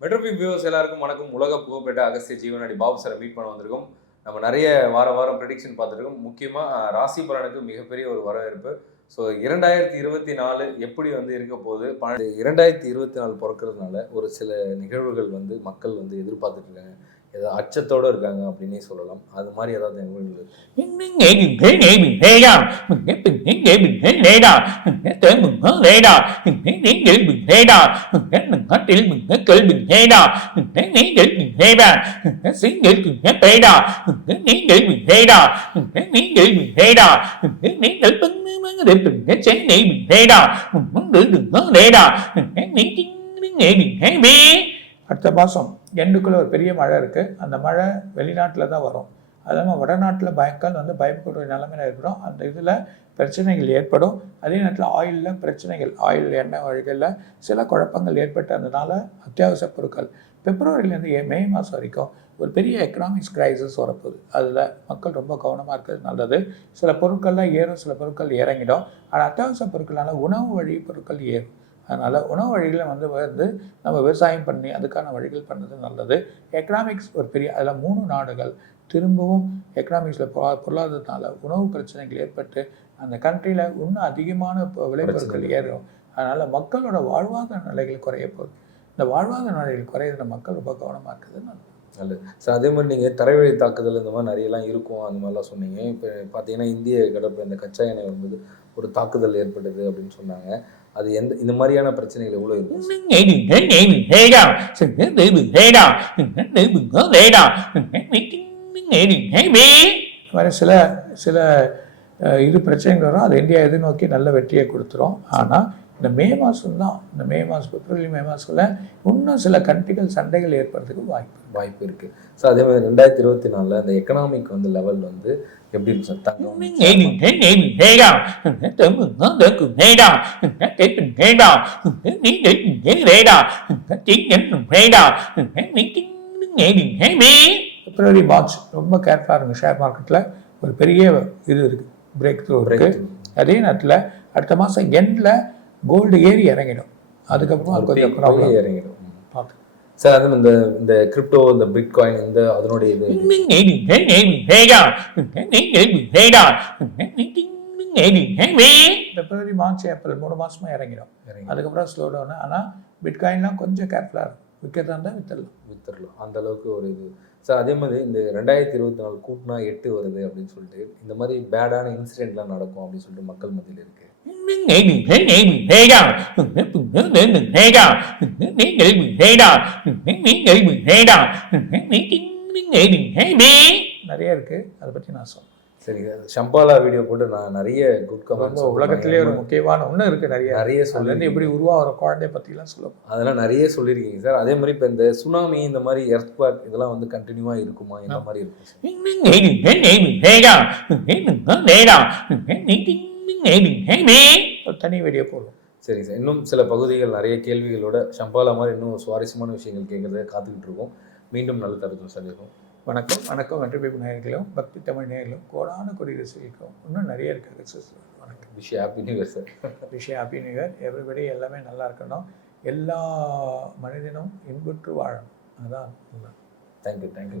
மெட்ரோபிக் viewers எல்லாருக்கும் வணக்கம். உலக புகழ்பெற்ற அகஸ்திய ஜீவனாடி பாபு சாரை மீட் பண்ண வந்திருக்கோம். நம்ம நிறைய வார வாரம் ப்ரெடிக்ஷன் பார்த்துருக்கோம். முக்கியமாக ராசி பலனுக்கு மிகப்பெரிய ஒரு வரவேற்பு. ஸோ இரண்டாயிரத்தி இருபத்தி நாலு எப்படி வந்து இருக்க போகுது? இரண்டாயிரத்தி இருபத்தி நாலு பிறக்கிறதுனால ஒரு சில நிகழ்வுகள் வந்து மக்கள் வந்து எதிர்பார்த்துட்டு இருக்காங்க. ஏதோ அச்சத்தோடு இருக்காங்க அப்படின்னே சொல்லலாம். அது மாதிரி ஏதாவது நிகழ்வுகள் இருக்கு. அடுத்த மாதம் எண்டுக்குள்ளே ஒரு பெரிய மழை இருக்குது அந்த மழை வெளிநாட்டில் தான் வரும். அது இல்லாமல் வடநாட்டில் பயக்கால் வந்து பயப்படக்கூடிய நிலைமையில இருக்கிறோம். அந்த இதில் பிரச்சனைகள் ஏற்படும். அதே நேரத்தில் ஆயிலில் பிரச்சனைகள் ஆயில் எண்ணெய் வழிகளில் சில குழப்பங்கள் ஏற்பட்டதுனால அத்தியாவசிய பொருட்கள். பிப்ரவரியிலேருந்து ஏ மே மாதம் வரைக்கும் ஒரு பெரிய எக்கனாமிக்ஸ் கிரைசிஸ் வரப்போகுது. அதில் மக்கள் ரொம்ப கவனமாக இருக்கிறது நல்லது. சில பொருட்கள்லாம் ஏறும் சில பொருட்கள் இறங்கிடும். ஆனால் அத்தியாவசிய பொருட்களால் உணவு வழி பொருட்கள் ஏறும். அதனால் உணவு வழிகளை வந்து வந்து நம்ம விவசாயம் பண்ணி அதுக்கான வழிகள் பண்ணது நல்லது. எக்கனாமிக்ஸ் ஒரு பெரிய அதில் மூணு நாடுகள் திரும்பவும் எக்கனாமிக்ஸில் பொருளாதாரத்தினால உணவு பிரச்சனைகள் ஏற்பட்டு அந்த கண்ட்ரியில் இன்னும் அதிகமான பொ- விளைபொருட்கள். ஏறும். அதனால் மக்களோட வாழ்வாதார நிலைகள் குறைய போகுது. இந்த வாழ்வாதார நிலைகள் குறையிறதுல மக்கள் ரொம்ப கவனமாக இருக்குது நல்லது சார் அதே மாதிரி நீங்கள் தரைவழி தாக்குதல் இந்த மாதிரி நிறையலாம் இருக்கும் அந்த மாதிரிலாம் சொன்னீங்க இப்போ பார்த்தீங்கன்னா இந்திய கடற்படை இந்த கச்சா எண்ணெய் வந்து ஒரு தாக்குதல் ஏற்பட்டது அப்படின்னு சொன்னாங்க அது எந்த இந்த மாதிரியான பிரச்சனைகள் எவ்வளோ இருக்கும் மாதிரி சில சில இது பிரச்சனைகள் வரும் அது இந்தியா எதிர்நோக்கி நல்ல வெற்றியை கொடுத்துரும் ஆனால் இந்த மே மாதம் தான் இந்த மே மாதம் பிப்ரவரி மே மாதத்தில் இன்னும் சில கண்ட்ரிகள் சண்டைகள் ஏற்படுறதுக்கு வாய்ப்பு. வாய்ப்பு இருக்கு. சார் அதே மாதிரி ரெண்டாயிரத்தி இருபத்தி நாலில் அந்த எக்கனாமிக் வந்து லெவல் வந்து எப்படி இருக்கும் சார் பிப்ரவரி மார்ச் ரொம்ப கேர்ஃபுல்லாக இருங்க. ஷேர் மார்க்கெட்டில் ஒரு பெரிய இது இருக்குது பிரேக் த்ரூ இருக்கு அதே நேரத்தில் அடுத்த மாதம் எண்டில் கோல்டு ஏறி இறங்கிடும் அதுக்கப்புறம் அது கொஞ்சம் ப்ராப்ளம் இறங்கிடும் பார்த்து சார் அது இந்த இந்த கிரிப்டோ இந்த பிட்காயின் இந்த அதனுடைய இது பிப்ரவரி மார்ச் ஏப்ரல் மூணு மாசமா இறங்கிடும் இறங்கி அதுக்கப்புறம் ஸ்லோ டவுன் ஆனால் பிட்காயின்லாம் கொஞ்சம் கேர்ஃபுல்லாக இருக்கும் விற்கிறதா இருந்தால் வித்தரலாம் வித்துடலாம் அந்த அளவுக்கு ஒரு இது சார் அதே மாதிரி இந்த ரெண்டாயிரத்தி இருபத்தி நாலு கூட்டினா எட்டு வருது அப்படின்னு சொல்லிட்டு இந்த மாதிரி பேடான இன்சிடென்ட்லாம் நடக்கும் அப்படின்னு சொல்லிட்டு மக்கள் மத்தியில் இருக்கு நிறைய இருக்கு அதை பற்றி நான் சொல்றேன் சரி ஷம்பாலா வீடியோ போட்டு நான் நிறைய குட் கமெண்ட்ஸ் உலகத்திலே ஒரு முக்கியமான ஒன்று இருக்கு நிறைய நிறைய சொல்லி எப்படி உருவாகிற குழந்தைய பற்றிலாம் சொல்லுவோம் அதெல்லாம் நிறைய சொல்லியிருக்கீங்க சார் அதே மாதிரி இப்போ இந்த சுனாமி இந்த மாதிரி எர்த்குவாக் இதெல்லாம் வந்து கண்டினியூவாக இருக்குமா இந்த மாதிரி இருக்கும் தனி வீடியோ போடுவோம் சரி சார். இன்னும் சில பகுதிகள் நிறைய கேள்விகளோட ஷம்பாலா மாதிரி இன்னும் சுவாரஸ்யமான விஷயங்கள் கேட்கறத காத்துக்கிட்டு இருக்கோம். மீண்டும் நல்ல தருத்தம் சந்திப்போம். வணக்கம் வணக்கம். வெற்றிபேபு நேயர்களும் பக்தி தமிழ் நேயர்களும் கோடான கொடி ரசிகளுக்கும் இன்னும் நிறைய இருக்கு சிஸ்டர் வணக்கம். Wish happy new year sir விஷயம் ஹாப்பி நியூ இயர். எவ்ரிபடி எல்லாமே நல்லா இருக்கணும். எல்லா மனிதனும் இன்புற்று வாழணும். அதான். Thank you thank you